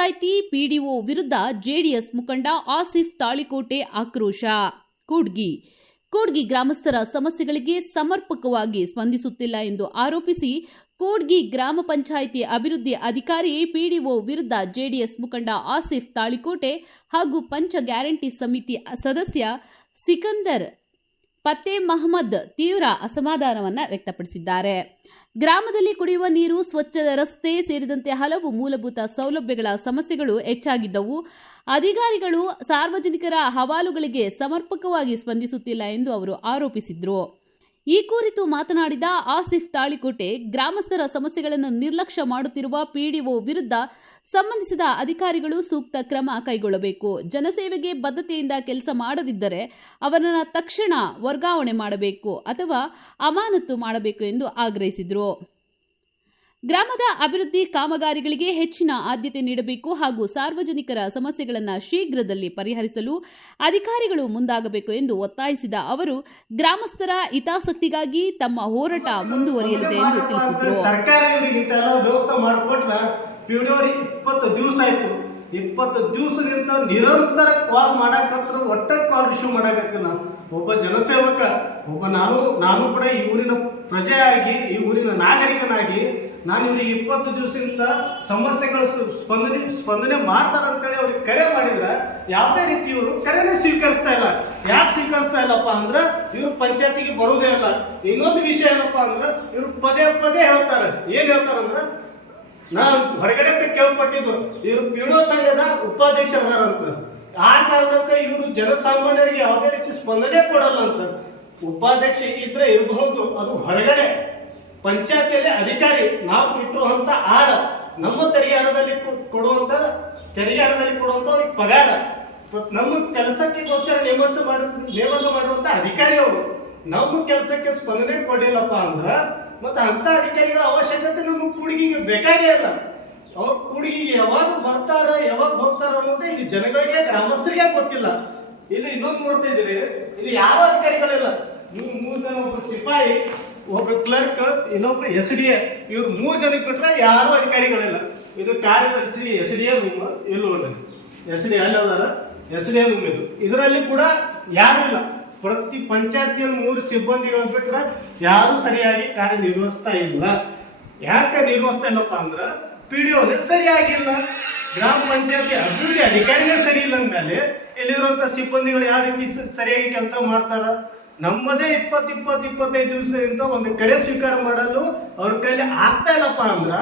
Panchayat PDO ವಿರುದ್ಧ JDS ಮುಖಂಡ ಆಸಿಫ್ ತಾಳಿಕೋಟೆ ಆಕ್ರೋಶ. ಕೂಡ್ಗಿ ಗ್ರಾಮಸ್ಥರ ಸಮಸ್ಯೆಗಳಿಗೆ ಸಮರ್ಪಕವಾಗಿ ಸ್ಪಂದಿಸುತ್ತಿಲ್ಲ ಎಂದು ಆರೋಪಿಸಿ ಕೂಡ್ಗಿ ಗ್ರಾಮ ಪಂಚಾಯಿತಿ ಅಭಿವೃದ್ಧಿ ಅಧಿಕಾರಿ ಪಿಡಿಒ ವಿರುದ್ಧ ಜೆಡಿಎಸ್ ಮುಖಂಡ ಆಸಿಫ್ ತಾಳಿಕೋಟೆ ಹಾಗೂ ಪಂಚ ಗ್ಯಾರಂಟಿ ಸಮಿತಿ ಸದಸ್ಯ ಸಿಕಂದರ್ ಪತ್ತೆ ಮಹಮ್ಮದ್ ತೀವ್ರ ಅಸಮಾಧಾನವನ್ನು ವ್ಯಕ್ತಪಡಿಸಿದ್ದಾರೆ. ಗ್ರಾಮದಲ್ಲಿ ಕುಡಿಯುವ ನೀರು, ಸ್ವಚ್ಛ ರಸ್ತೆ ಸೇರಿದಂತೆ ಹಲವು ಮೂಲಭೂತ ಸೌಲಭ್ಯಗಳ ಸಮಸ್ಯೆಗಳು ಹೆಚ್ಚಾಗಿದ್ದವು. ಅಧಿಕಾರಿಗಳು ಸಾರ್ವಜನಿಕರ ಅಹವಾಲುಗಳಿಗೆ ಸಮರ್ಪಕವಾಗಿ ಸ್ಪಂದಿಸುತ್ತಿಲ್ಲ ಎಂದು ಅವರು ಆರೋಪಿಸಿದರು. ಈ ಕುರಿತು ಮಾತನಾಡಿದ ಆಸಿಫ್ ತಾಳಿಕೋಟೆ, ಗ್ರಾಮಸ್ಥರ ಸಮಸ್ಯೆಗಳನ್ನು ನಿರ್ಲಕ್ಷ್ಯ ಮಾಡುತ್ತಿರುವ ಪಿಡಿಒ ವಿರುದ್ಧ ಸಂಬಂಧಿಸಿದ ಅಧಿಕಾರಿಗಳು ಸೂಕ್ತ ಕ್ರಮ ಕೈಗೊಳ್ಳಬೇಕು. ಜನಸೇವೆಗೆ ಬದ್ಧತೆಯಿಂದ ಕೆಲಸ ಮಾಡದಿದ್ದರೆ ಅವರನ್ನು ತಕ್ಷಣ ವರ್ಗಾವಣೆ ಮಾಡಬೇಕು ಅಥವಾ ಅಮಾನತು ಮಾಡಬೇಕು ಎಂದು ಆಗ್ರಹಿಸಿದರು. ಗ್ರಾಮದ ಅಭಿವೃದ್ಧಿ ಕಾಮಗಾರಿಗಳಿಗೆ ಹೆಚ್ಚಿನ ಆದ್ಯತೆ ನೀಡಬೇಕು ಹಾಗೂ ಸಾರ್ವಜನಿಕರ ಸಮಸ್ಯೆಗಳನ್ನು ಶೀಘ್ರದಲ್ಲಿ ಪರಿಹರಿಸಲು ಅಧಿಕಾರಿಗಳು ಮುಂದಾಗಬೇಕು ಎಂದು ಒತ್ತಾಯಿಸಿದ ಅವರು, ಗ್ರಾಮಸ್ಥರ ಹಿತಾಸಕ್ತಿಗಾಗಿ ತಮ್ಮ ಹೋರಾಟ ಮುಂದುವರಿಯಲಿದೆ ಎಂದು ತಿಳಿಸಿದರು. ಸರ್ಕಾರ ಇವರಿಗಿಂತೆಲ್ಲ ವ್ಯವಸ್ಥೆ ಮಾಡಿಕೊಟ್ರೆ ಪಿಡಿಒ 20 ದಿವಸ ಆಯ್ತು. 20 ದಿವಸದಿಂದ ನಿರಂತರ ಕಾಲ್ ಮಾಡಕತ್ರ ಒಟ್ಟ ಕಾಲ್ ರಿಸೀವ್ ಮಾಡಕತ್ತಿಲ್ಲ. ಒಬ್ಬ ಜನಸೇವಕ, ಒಬ್ಬ ನಾನು ಕೂಡ ಈ ಊರಿನ ಪ್ರಜೆಯಾಗಿ, ಈ ಊರಿನ ನಾಗರಿಕನಾಗಿ ನಾನು ಇವ್ರಿಗೆ 20 ದಿವಸದಿಂದ ಸಮಸ್ಯೆಗಳು ಸ್ಪಂದನೆ ಮಾಡ್ತಾರಂತೇಳಿ ಅವ್ರಿಗೆ ಕರೆ ಮಾಡಿದ್ರೆ ಯಾವುದೇ ರೀತಿ ಇವರು ಕರೆನೇ ಸ್ವೀಕರಿಸ್ತಾ ಇಲ್ಲ. ಯಾಕೆ ಸ್ವೀಕರಿಸ್ತಾ ಇಲ್ಲಪ್ಪ ಅಂದ್ರೆ ಇವ್ರು ಪಂಚಾಯತಿಗೆ ಬರುವುದೇ ಇಲ್ಲ. ಇನ್ನೊಂದು ವಿಷಯ ಏನಪ್ಪ ಅಂದ್ರೆ ಇವ್ರು ಪದೇ ಹೇಳ್ತಾರೆ. ಏನು ಹೇಳ್ತಾರಂದ್ರೆ, ನಾವು ಹೊರಗಡೆ ಅಂತ ಕೇಳ್ಪಟ್ಟಿದ್ದು ಇವರು ಪಿಡಿಒ ಸಂಘದ ಉಪಾಧ್ಯಕ್ಷರಾರಂತ. ಆ ಕಾರಣಕ್ಕೆ ಇವರು ಜನಸಾಮಾನ್ಯರಿಗೆ ಯಾವುದೇ ರೀತಿ ಸ್ಪಂದನೆ ಕೊಡಲ್ಲ ಅಂತ. ಉಪಾಧ್ಯಕ್ಷ ಇದ್ರೆ ಇರಬಹುದು, ಅದು ಹೊರಗಡೆ. ಪಂಚಾಯತಿಯಲ್ಲಿ ಅಧಿಕಾರಿ ನಾವು ಇಟ್ಟಿರುವಂತ ಆಳ, ನಮ್ಮ ತೆರಿಗೆ ಹಣದಲ್ಲಿ ಕೊಡುವಂತ ಅವ್ರಿಗೆ ಪಗಾರ, ನಮ್ಮ ಕೆಲಸಕ್ಕೋಸ್ಕರ ನೇಮಕ ಮಾಡುವಂತ ಅಧಿಕಾರಿ ಅವರು. ನಮ್ಮ ಕೆಲಸಕ್ಕೆ ಸ್ಪಂದನೆ ಕೊಡಿಲ್ಲಪ್ಪ ಅಂದ್ರ ಮತ್ತೆ ಅಂತ ಅಧಿಕಾರಿಗಳ ಅವಶ್ಯಕತೆ ನಮ್ಮ ಕೂಡ್ಗಿಗೆ ಬೇಕಾಗೇ ಇಲ್ಲ. ಅವ್ರ ಕೂಡ್ಗಿಗೆ ಯಾವಾಗ ಬರ್ತಾರ ಯಾವಾಗ ಹೋಗ್ತಾರ ಅನ್ನೋದೇ ಇಲ್ಲಿ ಜನಗಳಿಗೆ, ಗ್ರಾಮಸ್ಥರಿಗೆ ಗೊತ್ತಿಲ್ಲ. ಇಲ್ಲಿ ಇನ್ನೊಂದು ನೋಡ್ತಾ ಇದ್ದೀರಿ, ಇಲ್ಲಿ ಯಾವ ಅಧಿಕಾರಿಗಳಿಲ್ಲ. ನೀವು 3 ಜನ, ಒಬ್ರು ಸಿಪಾಯಿ, ಒಬ್ರು ಕ್ಲರ್ಕ್, ಇನ್ನೊಬ್ರು SDA, ಇವ್ರು 3 ಜನಕ್ಕೆ ಬಿಟ್ರೆ ಯಾರು ಅಧಿಕಾರಿಗಳಿಲ್ಲ. ಇದು ಕಾರ್ಯದರ್ಶಿ SDA ರೂಮ್, ಇಲ್ಲಿ ನೋಡ್ರಿ SDA ಅಲ್ಲಿ ಹೋದಾರ, SDA ರೂಮ್ ಇದು. ಇದರಲ್ಲಿ ಕೂಡ ಯಾರು ಇಲ್ಲ. ಪ್ರತಿ ಪಂಚಾಯತಿಯಲ್ಲಿ 3 ಸಿಬ್ಬಂದಿಗಳು ಬಿಟ್ಟರೆ ಯಾರು ಸರಿಯಾಗಿ ಕಾರ್ಯನಿರ್ವಹಿಸ್ತಾ ಇಲ್ಲ. ಯಾಕೆ ನಿರ್ವಹಿಸ್ತಾ ಇಲ್ಲಪ್ಪ ಅಂದ್ರೆ ಪಿಡಿಒನೇ ಸರಿಯಾಗಿಲ್ಲ, ಗ್ರಾಮ ಪಂಚಾಯತಿ ಅಭಿವೃದ್ಧಿ ಅಧಿಕಾರಿನೇ ಸರಿ ಇಲ್ಲ ಅಂದಮೇಲೆ ಇಲ್ಲಿರುವಂಥ ಸಿಬ್ಬಂದಿಗಳು ಯಾವ ರೀತಿ ಸರಿಯಾಗಿ ಕೆಲಸ ಮಾಡ್ತಾರ? ನಮ್ಮದೇ 20-25 ದಿವಸದಿಂದ ಒಂದು ಕರೆ ಸ್ವೀಕಾರ ಮಾಡಲು ಅವ್ರ ಕೈಲಿ ಆಗ್ತಾ ಇಲ್ಲಪ್ಪ ಅಂದ್ರ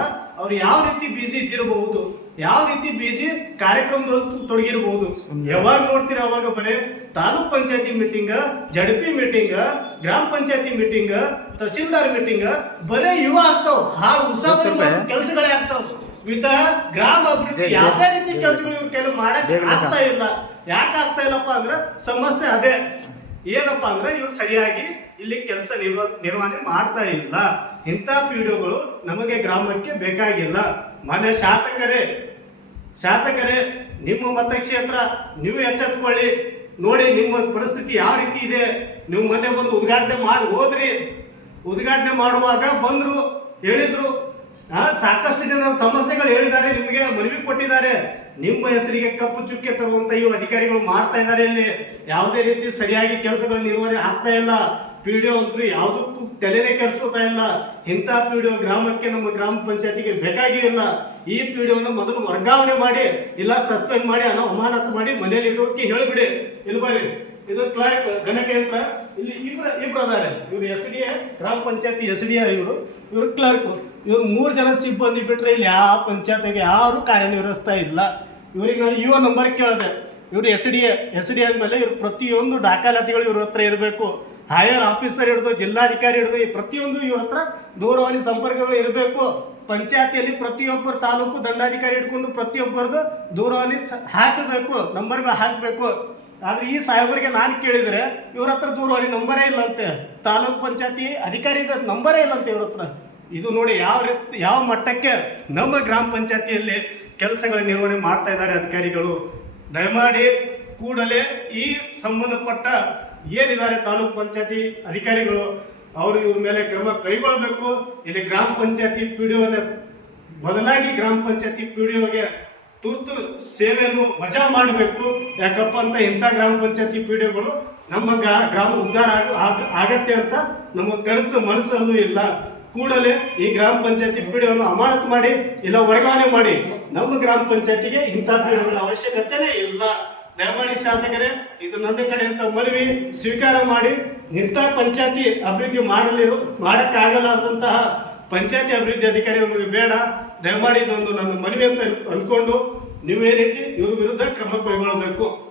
ಅವ್ರು ಯಾವ ರೀತಿ ಬಿಜಿ ಇದ್ದಿರಬಹುದು, ಯಾವ ರೀತಿ ಬಿಜಿ ಕಾರ್ಯಕ್ರಮದಲ್ಲಿ ತೊಡಗಿರಬಹುದು. ಯಾವಾಗ ನೋಡ್ತೀರ ಅವಾಗ ಬರೀ ತಾಲೂಕ್ ಪಂಚಾಯತಿ ಮೀಟಿಂಗ್, ZP ಮೀಟಿಂಗ್, ಗ್ರಾಮ ಪಂಚಾಯತಿ ಮೀಟಿಂಗ್, ತಹಸೀಲ್ದಾರ್ ಮೀಟಿಂಗ್, ಬರೀ ಇವ ಆಗ್ತಾವ. ಹಾಳು ಉತ್ಸಾಹ ಕೆಲಸಗಳೇ ಆಗ್ತಾವ. ವಿಧ ಗ್ರಾಮ ಅಭಿವೃದ್ಧಿ ಯಾವುದೇ ರೀತಿ ಕೆಲಸಗಳು ಇವ್ರ ಕೈಲಿ ಮಾಡಕ್ ಆಗ್ತಾ ಇಲ್ಲ. ಯಾಕೆ ಆಗ್ತಾ ಇಲ್ಲಪ್ಪ ಅಂದ್ರೆ ಸಮಸ್ಯೆ ಅದೇ. ಏನಪ್ಪ ಅಂದ್ರೆ ಇವ್ರು ಸರಿಯಾಗಿ ಇಲ್ಲಿ ಕೆಲಸ ನಿರ್ವಹಣೆ ಮಾಡ್ತಾ ಇಲ್ಲ. ಇಂಥ ಪಿಡಿಒಗಳು ನಮಗೆ ಗ್ರಾಮಕ್ಕೆ ಬೇಕಾಗಿಲ್ಲ. ಮಾನ್ಯ ಶಾಸಕರೇ ನಿಮ್ಮ ಮತಕ್ಷೇತ್ರ ನೀವು ಎಚ್ಚೆತ್ಕೊಳ್ಳಿ, ನೋಡಿ ನಿಮ್ಮ ಪರಿಸ್ಥಿತಿ ಯಾವ ರೀತಿ ಇದೆ. ನೀವು ಮೊನ್ನೆ ಬಂದು ಉದ್ಘಾಟನೆ ಮಾಡಿ ಹೋದ್ರಿ. ಉದ್ಘಾಟನೆ ಮಾಡುವಾಗ ಬಂದ್ರು, ಹೇಳಿದ್ರು, ಸಾಕಷ್ಟು ಜನ ಸಮಸ್ಯೆಗಳು ಹೇಳಿದ್ದಾರೆ, ನಿಮಗೆ ಮನವಿ ಕೊಟ್ಟಿದ್ದಾರೆ. ನಿಮ್ಮ ಹೆಸರಿಗೆ ಕಪ್ಪು ಚುಕ್ಕೆ ತರುವಂತ ಇವು ಅಧಿಕಾರಿಗಳು ಮಾಡ್ತಾ ಇದ್ದಾರೆ. ಇಲ್ಲಿ ಯಾವುದೇ ರೀತಿ ಸರಿಯಾಗಿ ಕೆಲಸಗಳ ನಿರ್ವಹಣೆ ಆಗ್ತಾ ಇಲ್ಲ. ಪಿಡಿಒ ಅಂತೂ ಯಾವುದಕ್ಕೂ ತಲೆನೇ ಕೆಡಿಸ್ಕೊತಾ ಇಲ್ಲ. ಇಂಥ ಪಿಡಿಒ ಗ್ರಾಮಕ್ಕೆ, ನಮ್ಮ ಗ್ರಾಮ ಪಂಚಾಯತಿಗೆ ಬೇಕಾಗಿಯೂ ಇಲ್ಲ. ಈ ಪಿಡಿಒನ ಮೊದಲು ವರ್ಗಾವಣೆ ಮಾಡಿ, ಇಲ್ಲ ಸಸ್ಪೆಂಡ್ ಮಾಡಿ, ಅಮಾನತು ಮಾಡಿ ಮನೇಲಿ ಇಡೋಕೆ ಹೇಳಿಬಿಡಿ. ಇಲ್ಲಿ ಬರ್ರಿ, ಇದು ಕ್ಲರ್ಕ್ ಗಣಕಯಂತ್ರ, ಇಲ್ಲಿ ಇಬ್ರು ಅದಾರೆ. ಇವ್ರು SDA, ಗ್ರಾಮ ಪಂಚಾಯತಿ SDA, ಇವರು ಕ್ಲರ್ಕ್. ಇವ್ರು 3 ಜನ ಸಿಬ್ಬಂದಿ ಬಿಟ್ರೆ ಇಲ್ಲಿ ಯಾವ ಪಂಚಾಯತಿಗೆ ಯಾರು ಕಾರ್ಯನಿರ್ವಹಿಸ್ತಾ ಇಲ್ಲ. ಇವ್ರಿಗೆ ನಾನು ಇವ ನಂಬರ್ ಕೇಳಿದೆ. ಇವರು SDA ಆದ್ಮೇಲೆ ಇವ್ರು ಪ್ರತಿಯೊಂದು ದಾಖಲಾತಿಗಳು ಇವ್ರ ಹತ್ರ ಇರಬೇಕು. ಹೈಯರ್ ಆಫೀಸರ್ ಹಿಡಿದು ಜಿಲ್ಲಾಧಿಕಾರಿ ಹಿಡಿದು ಪ್ರತಿಯೊಂದು ಇವ್ರ ಹತ್ರ ದೂರವಾಣಿ ಸಂಪರ್ಕಗಳು ಇರಬೇಕು. ಪಂಚಾಯತಿಯಲ್ಲಿ ಪ್ರತಿಯೊಬ್ಬರು ತಾಲೂಕು ದಂಡಾಧಿಕಾರಿ ಹಿಡ್ಕೊಂಡು ಪ್ರತಿಯೊಬ್ಬರದು ದೂರವಾಣಿ ಹಾಕಬೇಕು, ನಂಬರ್ಗಳು ಹಾಕಬೇಕು. ಆದ್ರೆ ಈ ಸಾಹೇಬರಿಗೆ ನಾನು ಕೇಳಿದ್ರೆ ಇವ್ರ ಹತ್ರ ದೂರವಾಣಿ ನಂಬರೇ ಇಲ್ಲಂತೆ, ತಾಲೂಕ್ ಪಂಚಾಯತಿ ಅಧಿಕಾರಿ ನಂಬರೇ ಇಲ್ಲಂತೆ ಇವ್ರ ಹತ್ರ. ಇದು ನೋಡಿ ಯಾವ ಮಟ್ಟಕ್ಕೆ ನಮ್ಮ ಗ್ರಾಮ ಪಂಚಾಯತಿಯಲ್ಲಿ ಕೆಲಸಗಳ ನಿರ್ವಹಣೆ ಮಾಡ್ತಾ ಇದ್ದಾರೆ ಅಧಿಕಾರಿಗಳು. ದಯಮಾಡಿ ಕೂಡಲೇ ಈ ಸಂಬಂಧಪಟ್ಟ ಏನಿದ್ದಾರೆ ತಾಲೂಕ್ ಪಂಚಾಯತಿ ಅಧಿಕಾರಿಗಳು, ಅವರು ಇವ್ರ ಮೇಲೆ ಕ್ರಮ ಕೈಗೊಳ್ಳಬೇಕು. ಇಲ್ಲಿ ಗ್ರಾಮ ಪಂಚಾಯತಿ ಪಿಡಿಒ ಬದಲಾಗಿ ಗ್ರಾಮ ಪಂಚಾಯತಿ ಪಿಡಿಒಗೆ ತುರ್ತು ಸೇವೆಯನ್ನು ವಜಾ ಮಾಡಬೇಕು. ಯಾಕಪ್ಪ ಅಂತ ಇಂಥ ಗ್ರಾಮ ಪಂಚಾಯತಿ ಪಿಡಿಒಗಳು ನಮ್ಮ ಗ್ರಾಮ ಉದ್ಧಾರ ಆಗತ್ತೆ ಅಂತ ನಮ್ಮ ಕನಸು ಮನಸ್ಸಲ್ಲೂ ಇಲ್ಲ. ಕೂಡಲೇ ಈ ಗ್ರಾಮ ಪಂಚಾಯತಿ ಪಿಡಿಒನ್ನು ಅಮಾನತು ಮಾಡಿ ಇಲ್ಲ ವರ್ಗಾವಣೆ ಮಾಡಿ. ನಮ್ಮ ಗ್ರಾಮ ಪಂಚಾಯತಿಗೆ ಇಂಥ ಪಿಡಿಒಗಳ ಅವಶ್ಯಕತೆನೇ ಇಲ್ಲ. ದಯಮಾಡಿ ಶಾಸಕರೇ, ಇದು ನನ್ನ ಕಡೆಯಿಂದ ಮನವಿ ಸ್ವೀಕಾರ ಮಾಡಿ. ಇಂಥ ಪಂಚಾಯತಿ ಅಭಿವೃದ್ಧಿ ಮಾಡಕ್ಕಾಗಲಾದಂತಹ ಪಂಚಾಯತಿ ಅಭಿವೃದ್ಧಿ ಅಧಿಕಾರಿ ನಮಗೆ ಬೇಡ. ದಯಮಾಡಿ ಇದೊಂದು ನನ್ನ ಮನವಿ ಅಂತ ಅಂದ್ಕೊಂಡು ನೀವೇ ರೀತಿ ಇವ್ರ ವಿರುದ್ಧ ಕ್ರಮ ಕೈಗೊಳ್ಳಬೇಕು.